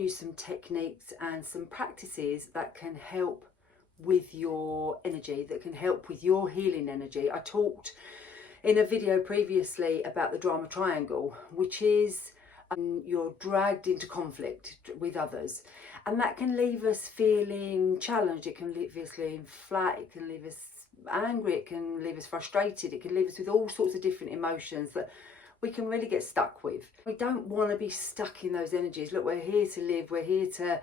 you some techniques and some practices that can help with your energy, that can help with your healing energy. I talked in a video previously about the drama triangle, which is you're dragged into conflict with others, and that can leave us feeling challenged, it can leave us feeling flat, it can leave us angry, it can leave us frustrated, it can leave us with all sorts of different emotions that we can really get stuck with. We don't want to be stuck in those energies. Look, we're here to live, we're here to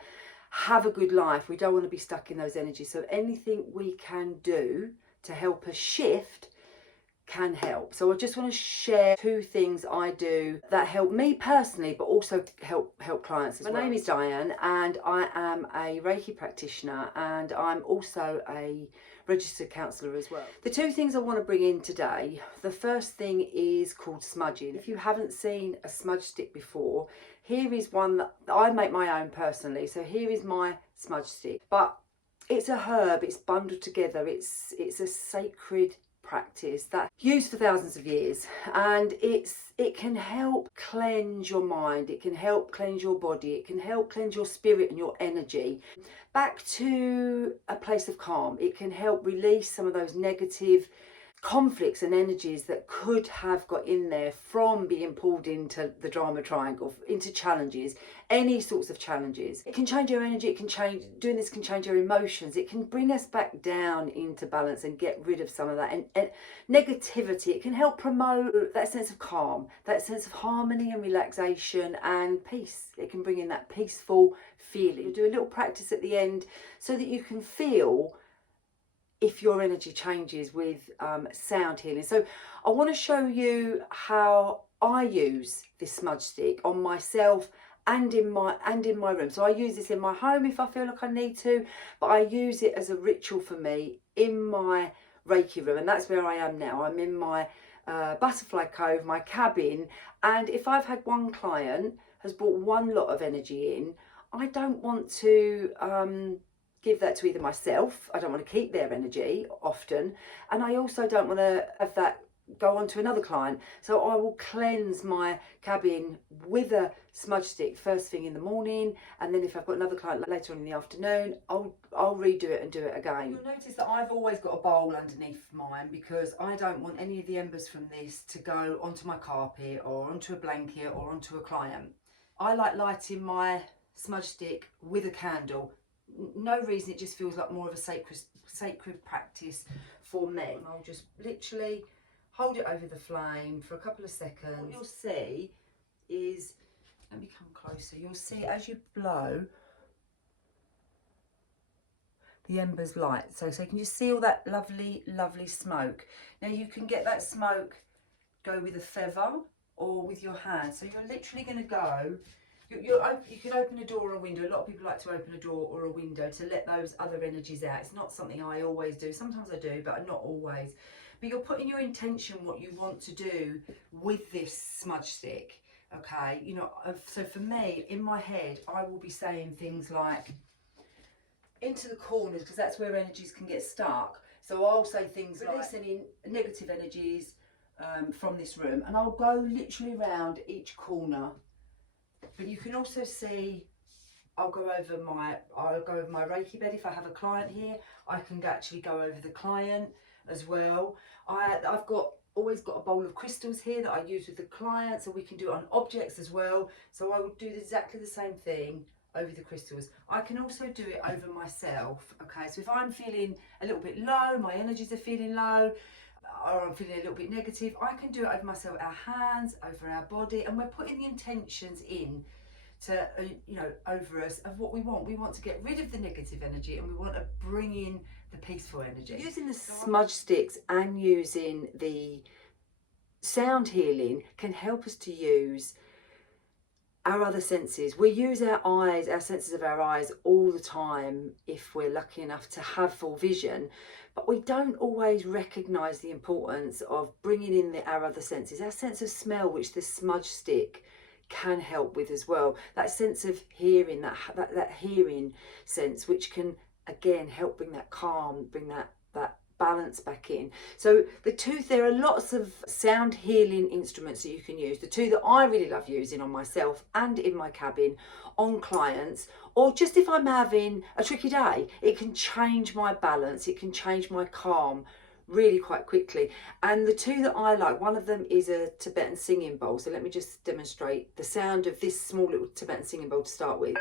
have a good life. We don't want to be stuck in those energies. So anything we can do to help us shift can help. So I just want to share 2 things I do that help me personally, but also help clients as well. My name is Diane, and I am a Reiki practitioner, and I'm also a registered counsellor as well. The 2 things I want to bring in today, the first thing is called smudging. If you haven't seen a smudge stick before, here is one that I make my own personally. So here is my smudge stick, but it's a herb, it's bundled together, it's a sacred practice that used for thousands of years, and it can help cleanse your mind, it can help cleanse your body, it can help cleanse your spirit and your energy back to a place of calm. It can help release some of those negative conflicts and energies that could have got in there from being pulled into the drama triangle, into challenges, any sorts of challenges. It can change your energy, it can change, doing this can change your emotions, it can bring us back down into balance and get rid of some of that and negativity. It can help promote that sense of calm, that sense of harmony and relaxation and peace. It can bring in that peaceful feeling. We'll do a little practice at the end so that you can feel if your energy changes with sound healing. So I want to show you how I use this smudge stick on myself and in my room. So I use this in my home if I feel like I need to, but I use it as a ritual for me in my Reiki room, and that's where I am now. I'm in my butterfly cove, my cabin, and if I've had one client has brought one lot of energy in, I don't want to give that to either myself, I don't want to keep their energy often, and I also don't want to have that go on to another client. So I will cleanse my cabin with a smudge stick first thing in the morning, and then if I've got another client later on in the afternoon, I'll redo it and do it again. You'll notice that I've always got a bowl underneath mine because I don't want any of the embers from this to go onto my carpet or onto a blanket or onto a client. I like lighting my smudge stick with a candle. No reason, it just feels like more of a sacred practice for me. I'll just literally hold it over the flame for a couple of seconds. What you'll see is, let me come closer, you'll see as you blow, the embers light. So you can just see all that lovely, lovely smoke. Now you can get that smoke, go with a feather or with your hand. So you're literally going to go, you can open a door or a window. A lot of people like to open a door or a window to let those other energies out. It's not something I always do. Sometimes I do, but not always. But you're putting your intention, what you want to do with this smudge stick, okay? You know, so for me, in my head, I will be saying things like, into the corners, because that's where energies can get stuck. So I'll say things like, releasing negative energies from this room, and I'll go literally around each corner. But you can also see, I'll go over my Reiki bed. If I have a client here, I can actually go over the client as well. I've always got a bowl of crystals here that I use with the client, so we can do it on objects as well. So I will do exactly the same thing over the crystals. I can also do it over myself, okay? So if I'm feeling a little bit low, my energies are feeling low, or I'm feeling a little bit negative, I can do it over myself, our hands, over our body, and we're putting the intentions in to, you know, over us of what we want. We want to get rid of the negative energy and we want to bring in the peaceful energy. Using the smudge sticks and using the sound healing can help us to use our other senses. We use our eyes, our senses of our eyes all the time if we're lucky enough to have full vision, but we don't always recognise the importance of bringing in our other senses. Our sense of smell, which the smudge stick can help with as well. That sense of hearing, that hearing sense, which can again help bring that calm, bring that balance back in. So there are lots of sound healing instruments that you can use. The two that I really love using on myself and in my cabin, on clients, or just if I'm having a tricky day, it can change my balance, it can change my calm really quite quickly. And the two that I like, one of them is a Tibetan singing bowl. So let me just demonstrate the sound of this small little Tibetan singing bowl to start with.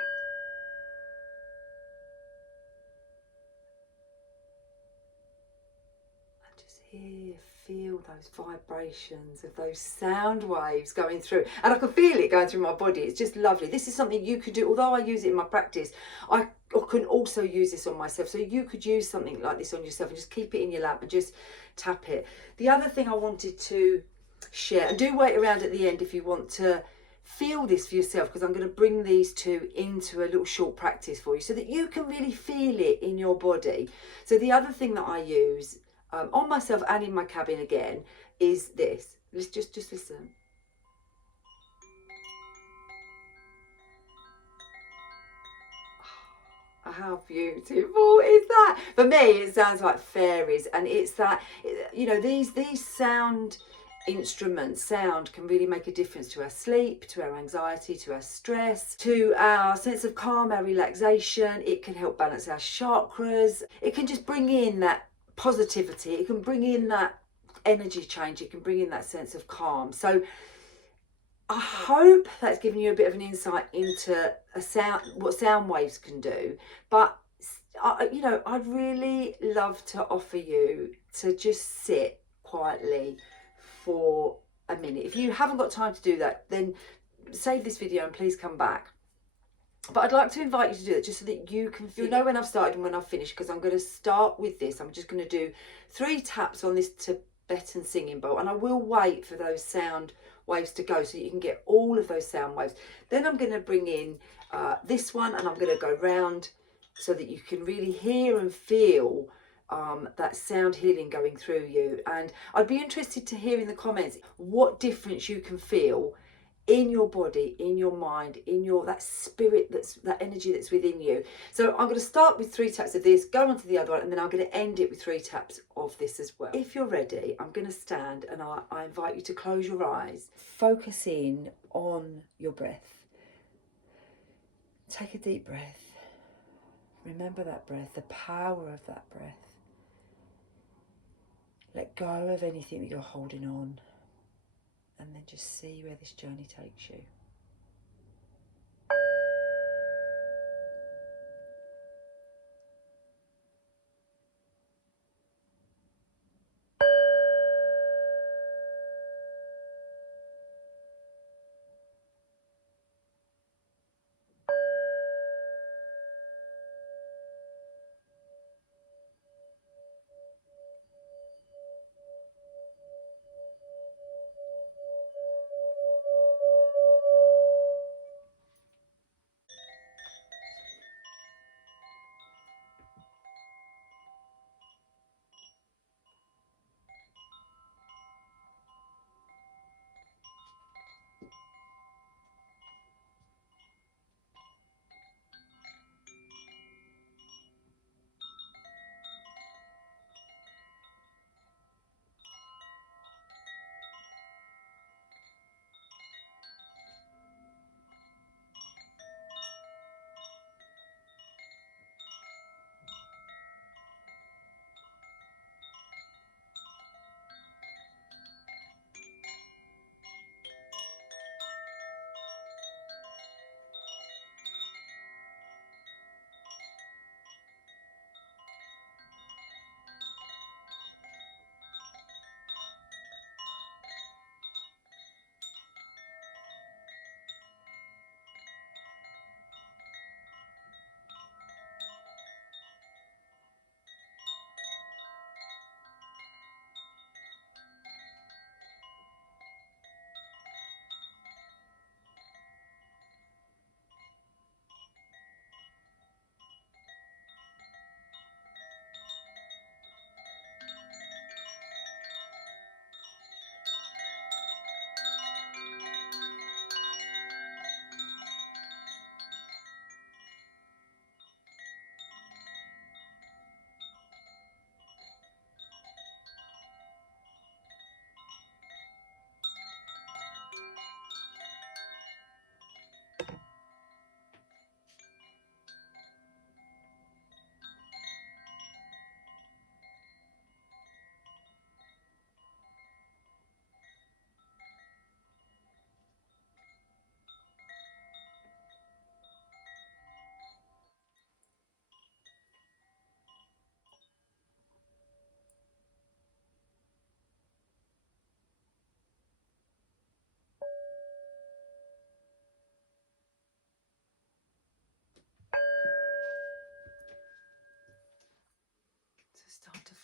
Feel those vibrations of those sound waves going through, and I can feel it going through my body. It's just lovely. This is something you could do. Although I use it in my practice, I can also use this on myself. So you could use something like this on yourself and just keep it in your lap and just tap it. The other thing I wanted to share, and do wait around at the end if you want to feel this for yourself, because I'm going to bring these two into a little short practice for you so that you can really feel it in your body. So the other thing that I use on myself and in my cabin again is this. Let's just listen. How beautiful is that? For me, it sounds like fairies, and it's that, you know, these sound instruments, sound can really make a difference to our sleep, to our anxiety, to our stress, to our sense of calm, our relaxation. It can help balance our chakras. It can just bring in that positivity. It can bring in that energy change. It can bring in that sense of calm. So I hope that's given you a bit of an insight into what sound waves can do. But you know, I'd really love to offer you to just sit quietly for a minute. If you haven't got time to do that, then save this video and please come back. But I'd like to invite you to do it just so that you can feel, know when I've started and when I've finished, because I'm going to start with this. I'm just going to do 3 taps on this Tibetan singing bowl, and I will wait for those sound waves to go so you can get all of those sound waves. Then I'm going to bring in this one, and I'm going to go round so that you can really hear and feel that sound healing going through you. And I'd be interested to hear in the comments what difference you can feel in your body, in your mind, in that spirit, that energy that's within you. So I'm going to start with 3 taps of this, go on to the other one, and then I'm going to end it with 3 taps of this as well. If you're ready, I'm going to stand, and I invite you to close your eyes. Focus in on your breath. Take a deep breath. Remember that breath, the power of that breath. Let go of anything that you're holding on, and then just see where this journey takes you.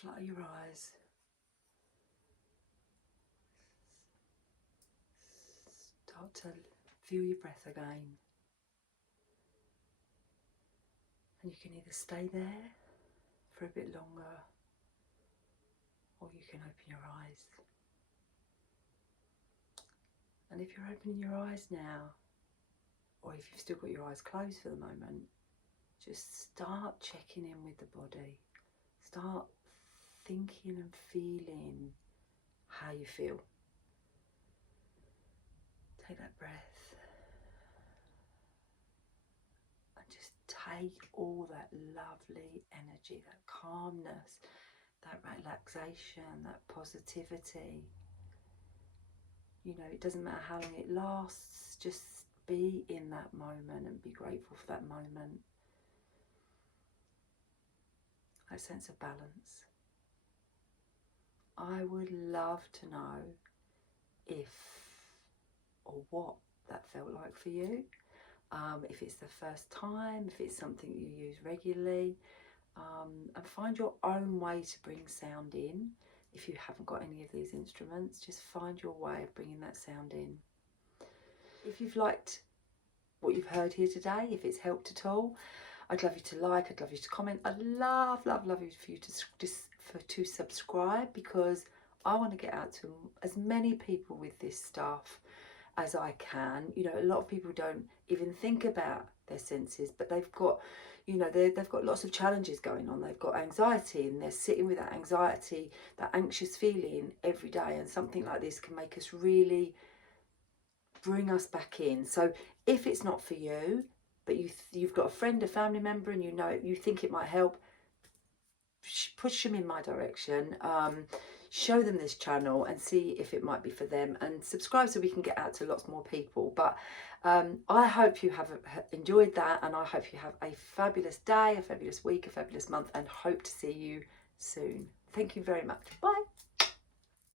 flutter your eyes. Start to feel your breath again. And you can either stay there for a bit longer, or you can open your eyes. And if you're opening your eyes now, or if you've still got your eyes closed for the moment, just start checking in with the body. Start thinking and feeling how you feel. Take that breath and just take all that lovely energy, that calmness, that relaxation, that positivity. You know, it doesn't matter how long it lasts, just be in that moment and be grateful for that moment. That sense of balance. I would love to know if or what that felt like for you. If it's the first time, if it's something you use regularly, and find your own way to bring sound in. If you haven't got any of these instruments, just find your way of bringing that sound in. If you've liked what you've heard here today, if it's helped at all, I'd love you to like, I'd love you to comment. I'd love you for you to subscribe, because I want to get out to as many people with this stuff as I can. You know, a lot of people don't even think about their senses, but they've got, you know, they've got lots of challenges going on. They've got anxiety, and they're sitting with that anxiety, that anxious feeling every day, and something like this can make us really bring us back in. So if it's not for you, but you've got a friend, a family member, and you think it might help, push them in my direction. Show them this channel and see if it might be for them, and subscribe so we can get out to lots more people. But I hope you have enjoyed that, and I hope you have a fabulous day, a fabulous week, a fabulous month, and hope to see you soon. Thank you very much. Bye.